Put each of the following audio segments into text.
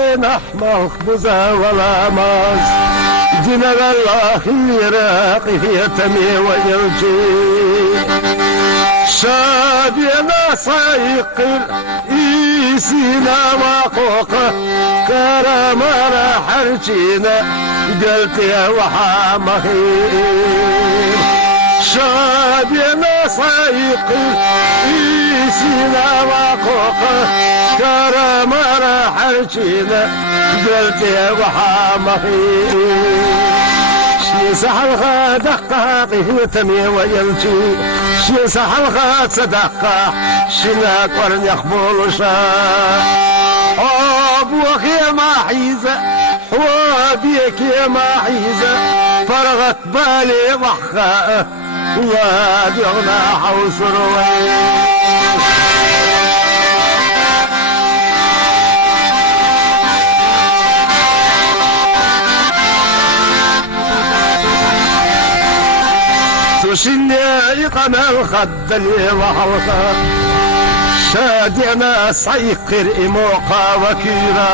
صينح مخبوزة ولا ماز دينا الله يراقي في تمي ويرجي شادينا صيقل إيسينا وقوقه كرامنا حرجينا قلت يا وحامخير شادينا صيقل إيسينا وقوقه كرامنا حرجينا قلت يا وحامخير شي سحلها دقها قيه تمي ويلجي شي سحلها صدقها شناك ورن يخبول شا حبوك يا محيزة حبيك يا محيزة فرغت بالي وحخاء يا دغنا حوس روي وشني قنا الخد اللي وحوصا شادينا سيقر إموقا وكيرا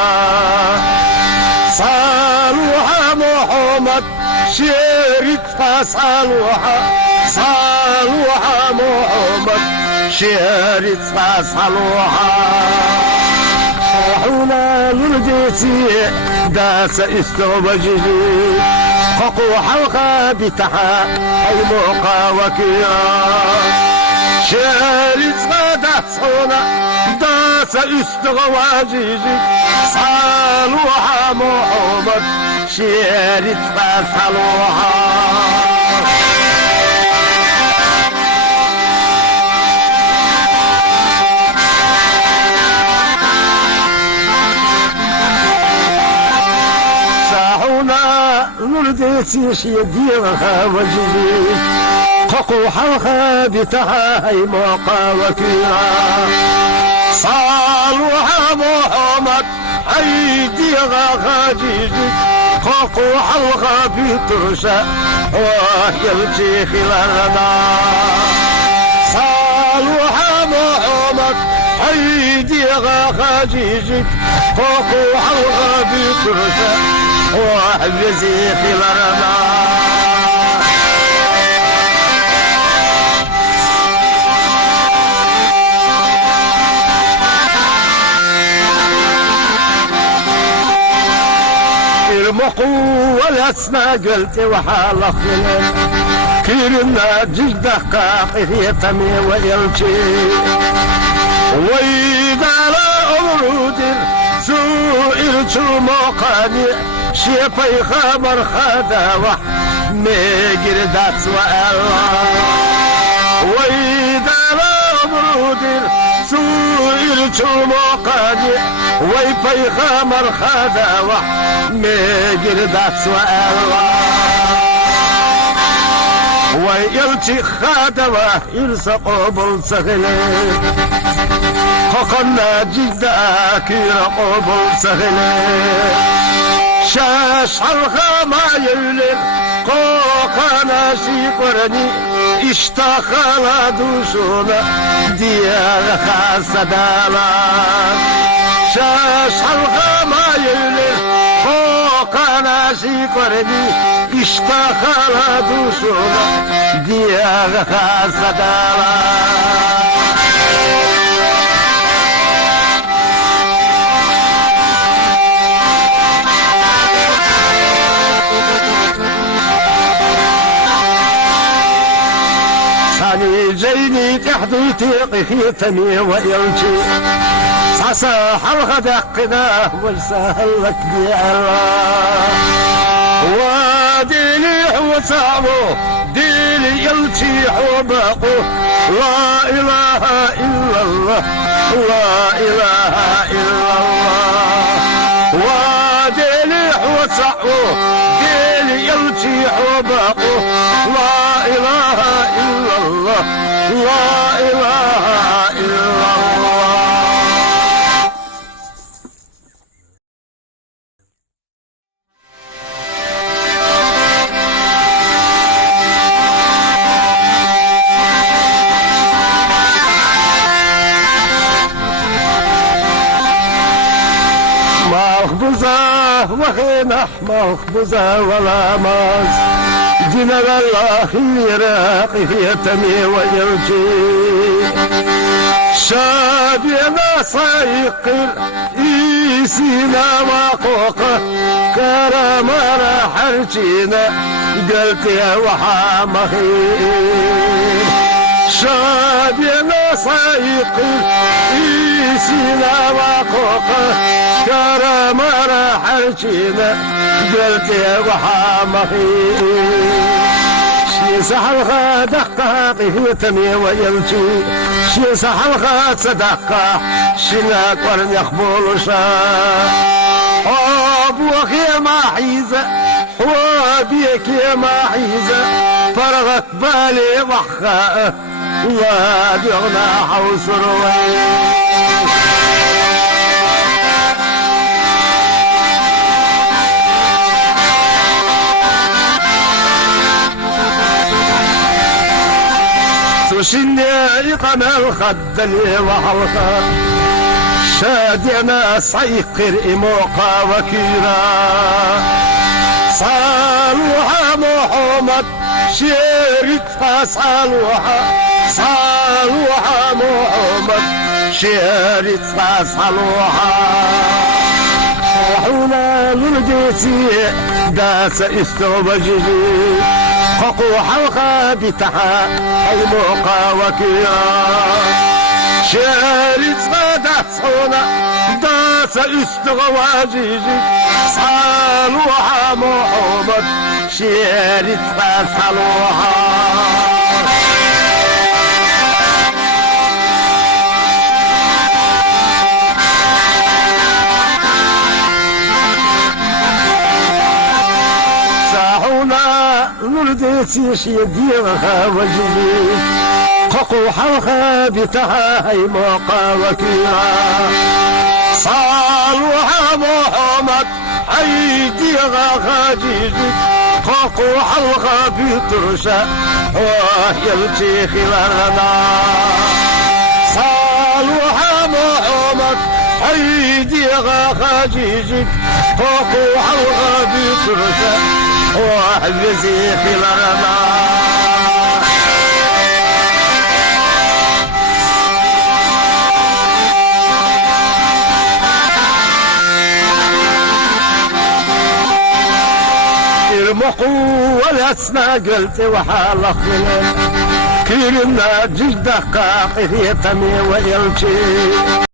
صالوها محمد شيرك فصالوها صالوها محمد شيرك فصالوها صاحونا لرديتي داس استوبجي خقو حلقة بتحا أي موقع وكيرا شارت غدا صونا داس استغواجيجي صالوها محمد شارت فصالوها ولدتي شيديرها وجهي ققوحها بتها هي موقع وكيرا صالوها محمد حيديها غاجيجي ققوحها بترشا ويلتي خلالنا صالوها محمد حيديها غاجيجي ققوحها بترشا وحجزي في الرمى المقو والأسماء قلت وحالف من كيرنا جيج دقاق في تمي ويلتي وإذا لا أمرود سئلت موقاني شيبي خبر خداوة ميجر دات وألا وإذا لا برودر سئلت موقاني ويبي خبر خداوة ميجر دات وألا ويلتي خداوة يلسقوا بالسغلي خقنا جداك يرقوا سهلي شاش حلقة ما يولد قوقنا شيقرني اشتاقنا دوشونا ديار خاصة دالا شاش حلقة ما يولد قوقنا شيقرني اشتاقنا دوشونا ديار خاصة دالا جيني تحضي تيقي تمي ويلجي ساسا حلقة دقنا والسهل لك الله وديني وصعبو ديني يلجي حباقو لا إله إلا الله لا إله إلا الله وديني وصعبو ديني يلجي حباقو لا إله إلا الله لا إله إلا الله مخبوزة وخين أحمر خبوزة ولا ماز دينا الله يراقي في تمي ويرجي شابينا صيقر إيسينا وقوقه كرم حرجينا قلت يا وحامخير شابينا صيقر إيسينا وقوقه كرم حرجينا قلت يا وحامخير شي سحلغة دقة في تمي ويلجي شي سحلغة صدقة شناك ورن يخبول شا أبوك يا محيزة وابيك يا محيزة فرغت بالي وخاء لا دغنا حوس روي وشني قمر خدني وحلقة شادنا صيقر إموقا وكيرا صالوها محمد شيرتها صالوها محمد شيرتها صالوها صحونا للجيتي داس استوبجي خقو حلقة بتحا أي موقع وكيرا شارت غدا صونا داس استغواجيجي صالوها محمد شارت صالوها ولدتي شيديرها وجهي ققو حلقة بتها هي موقع وكيرا صالوها محمد حيديرها خجيجي ققو حلقة بترشا وحيلتي خلالنا صالوها محمد حيديرها خجيجي ققو حلقة بترشا وحبسي في الرمى المقو والاسماء قلت وحالق من كلمة جد دقاق في تمي ويلجي